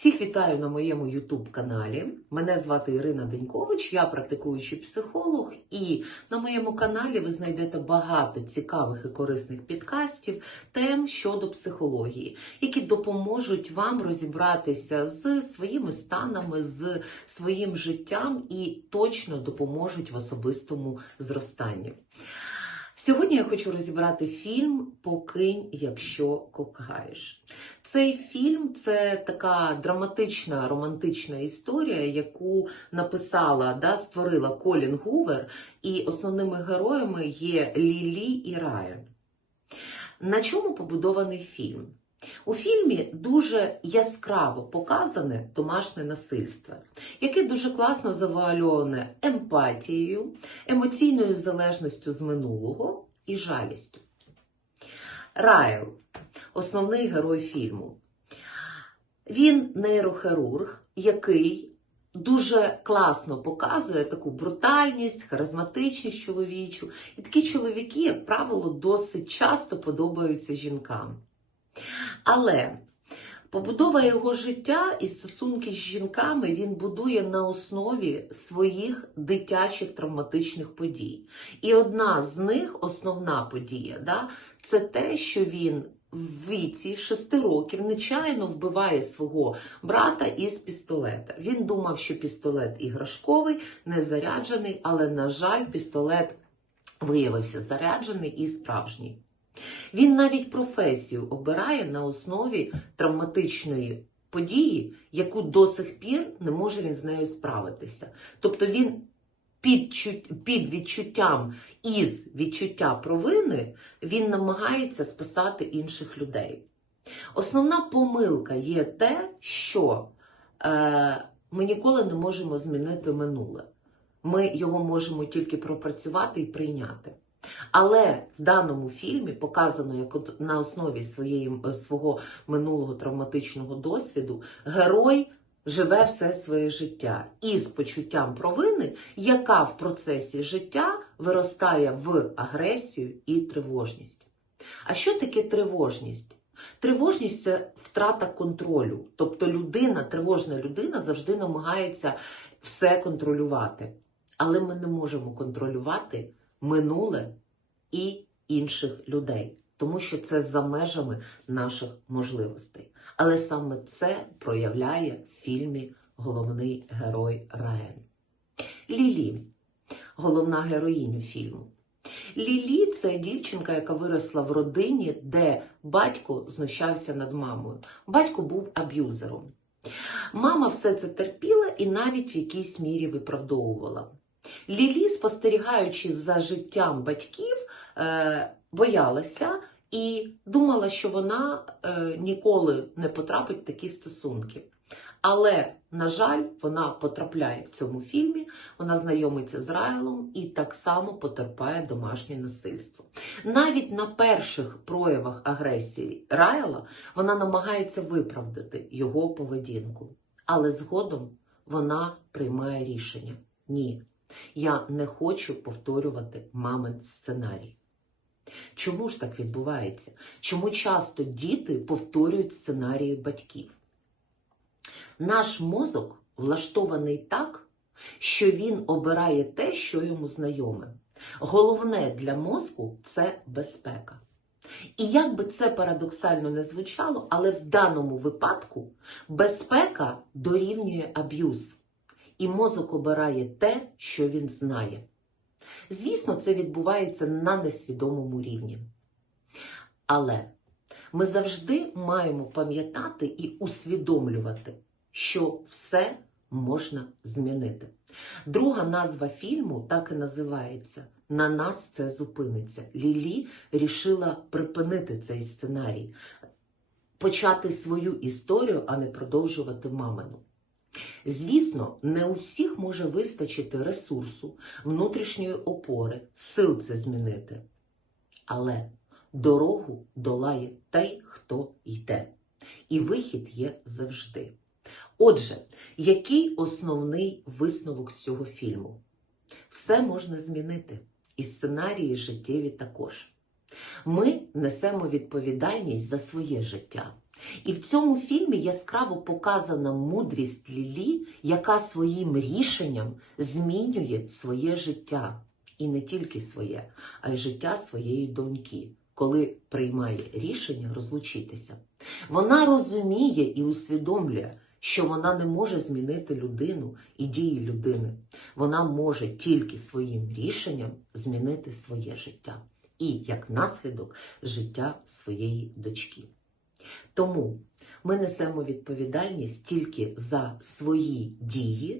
Всіх вітаю на моєму YouTube каналі. Мене звати Ірина Денькович, я практикуючий психолог, і на моєму каналі ви знайдете багато цікавих і корисних підкастів, тем щодо психології, які допоможуть вам розібратися з своїми станами, з своїм життям і точно допоможуть в особистому зростанні. Сьогодні я хочу розібрати фільм Покинь, якщо кохаєш. Цей фільм це така драматична романтична історія, яку написала, да, створила Колін Гувер, і основними героями є Лілі і Райан. На чому побудований фільм? У фільмі дуже яскраво показане домашнє насильство, яке дуже класно завуальоване емпатією, емоційною залежністю з минулого і жалістю. Райл, основний герой фільму. Він нейрохірург, який дуже класно показує таку брутальність, харизматичність чоловічу. І такі чоловіки, як правило, досить часто подобаються жінкам. Але побудова його життя і стосунки з жінками він будує на основі своїх дитячих травматичних подій. І одна з них, основна подія, да, це те, що він в віці 6 років нечайно вбиває свого брата із пістолета. Він думав, що пістолет іграшковий, не заряджений, але, на жаль, пістолет виявився заряджений і справжній. Він навіть професію обирає на основі травматичної події, яку до сих пір не може він з нею справитися. Тобто він під, під відчуттям із відчуття провини він намагається спасати інших людей. Основна помилка є те, що е, ми ніколи не можемо змінити минуле. Ми його можемо тільки пропрацювати і прийняти. Але в даному фільмі показано, як на основі своєї, е, свого минулого травматичного досвіду герой живе все своє життя із почуттям провини, яка в процесі життя виростає в агресію і тривожність. А що таке тривожність? Тривожність це втрата контролю. Тобто людина, тривожна людина завжди намагається все контролювати. Але ми не можемо контролювати минуле і інших людей, тому що це за межами наших можливостей. Але саме це проявляє в фільмі головний герой Райан. Лілі, головна героїня фільму. Лілі це дівчинка, яка виросла в родині, де батько знущався над мамою. Батько був аб'юзером. Мама все це терпіла і навіть в якійсь мірі виправдовувала. Лілі, спостерігаючи за життям батьків, е, боялася і думала, що вона е, ніколи не потрапить в такі стосунки. Але, на жаль, вона потрапляє в цьому фільмі, вона знайомиться з Райлом і так само потерпає домашнє насильство. Навіть на перших проявах агресії Райла вона намагається виправдати його поведінку. Але згодом вона приймає рішення: ні, я не хочу повторювати мамин сценарій. Чому ж так відбувається? Чому часто діти повторюють сценарії батьків? Наш мозок влаштований так, що він обирає те, що йому знайоме. Головне для мозку це безпека. І як би це парадоксально не звучало, але в даному випадку безпека дорівнює аб'юз. І мозок обирає те, що він знає. Звісно, це відбувається на несвідомому рівні. Але ми завжди маємо пам'ятати і усвідомлювати, що все можна змінити. Друга назва фільму так і називається На нас це зупиниться. Лілі рішила припинити цей сценарій, почати свою історію, а не продовжувати мамину. Звісно, не у всіх може вистачити ресурсу, внутрішньої опори, сил це змінити. Але дорогу долає той, хто йде. І вихід є завжди. Отже, який основний висновок цього фільму? Все можна змінити, і сценарії життєві також. Ми несемо відповідальність за своє життя. І в цьому фільмі яскраво показана мудрість Лілі, яка своїм рішенням змінює своє життя. І не тільки своє, а й життя своєї доньки, коли приймає рішення розлучитися. Вона розуміє і усвідомлює, що вона не може змінити людину і дії людини. Вона може тільки своїм рішенням змінити своє життя і, як наслідок, життя своєї дочки. Тому ми несемо відповідальність тільки за свої дії